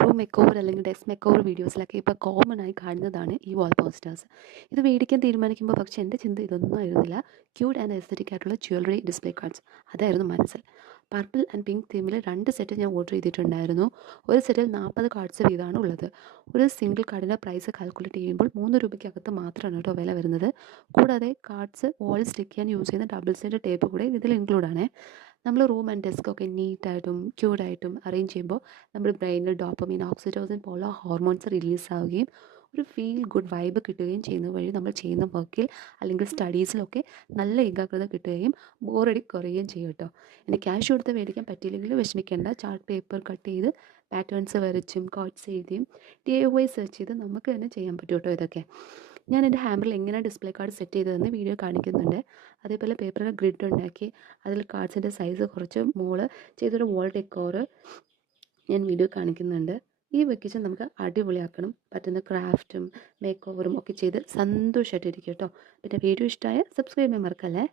Room make over അല്ലെങ്കിൽ desk make over വീഡിയോസിലൊക്കെ ഇപ്പോൾ കോമൺ ആയി കാണുന്നതാണ് ഈ വാൾ പോസ്റ്റേഴ്സ്. ഇത് മേടിക്കാൻ തീരുമാനിക്കുമ്പോൾ പക്ഷേ എൻ്റെ ചിന്ത ഇതൊന്നും ആയിരുന്നില്ല. ക്യൂട്ട് ആൻഡ് എസ്തറ്റിക് ആയിട്ടുള്ള ജ്വല്ലറി ഡിസ്പ്ലേ കാർഡ്സ് അതായിരുന്നു മനസ്സിൽ. പർപ്പിൾ ആൻഡ് പിങ്ക് തീമിൽ 2 സെറ്റ് ഞാൻ ഓർഡർ ചെയ്തിട്ടുണ്ടായിരുന്നു. ഒരു സെറ്റിൽ 40 കാർഡ്സ് വീതമാണ് ഉള്ളത്. ഒരു സിംഗിൾ കാർഡിൻ്റെ പ്രൈസ് കാൽക്കുലേറ്റ് ചെയ്യുമ്പോൾ 3 രൂപയ്ക്കകത്ത് മാത്രമാണ് കേട്ടോ വില വരുന്നത്. കൂടാതെ കാർഡ്സ് വാൾ സ്റ്റിക്ക് ചെയ്യാൻ യൂസ് ചെയ്യുന്ന ഡബിൾ സൈഡ് ടേപ്പ് കൂടെ ഇതിൽ ഇൻക്ലൂഡ് ആണ്. നമ്മൾ റൂം ആൻഡ് ഡെസ്ക് ഒക്കെ നീറ്റായിട്ടും ക്യൂട്ടായിട്ടും അറേഞ്ച് ചെയ്യുമ്പോൾ നമ്മുടെ ബ്രെയിനിൽ ഡോപ്പമീൻ, ഓക്സിറ്റോസിൻ പോലുള്ള ഹോർമോൺസ് റിലീസ് ആവുകയും ഒരു ഫീൽ ഗുഡ് വൈബ് കിട്ടുകയും ചെയ്യുന്നത് വഴി നമ്മൾ ചെയ്യുന്ന വർക്കിൽ അല്ലെങ്കിൽ സ്റ്റഡീസിലൊക്കെ നല്ല ഏകാഗ്രത കിട്ടുകയും ബോറടി കുറയുകയും ചെയ്യും കേട്ടോ. ഇനി ക്യാഷ് കൊടുത്ത് മേടിക്കാൻ പറ്റിയില്ലെങ്കിൽ വിഷമിക്കേണ്ട. ചാർട്ട് പേപ്പർ കട്ട് ചെയ്ത് പാറ്റേൺസ് വരച്ചും കോഡ്സ് എഴുതിയും DIY സെർച്ച് ചെയ്ത് നമുക്ക് തന്നെ ചെയ്യാൻ പറ്റും കേട്ടോ ഇതൊക്കെ. ഞാൻ എൻ്റെ ഹാമറിൽ എങ്ങനെ ഡിസ്പ്ലേ കാർഡ് സെറ്റ് ചെയ്തതെന്ന് വീഡിയോ കാണിക്കുന്നുണ്ട്. അതേപോലെ പേപ്പറിൽ ഗ്രിഡ് ഉണ്ടാക്കി അതിൽ കാർഡ്സിൻ്റെ സൈസ് കുറച്ച് മോള് ചെയ്തൊരു വാൾ ഡെക്കോർ ഞാൻ വീഡിയോ കാണിക്കുന്നുണ്ട്. ഈ വെക്കേഷൻ നമുക്ക് അടിപൊളിയാക്കണം പറ്റുന്ന ക്രാഫ്റ്റും മേക്ക് ഓവറും ഒക്കെ ചെയ്ത് സന്തോഷമായിട്ടിരിക്കും കേട്ടോ. പിന്നെ വീഡിയോ ഇഷ്ടമായ സബ്സ്ക്രൈബ് ചെയ്യാൻ മറക്കല്ലേ.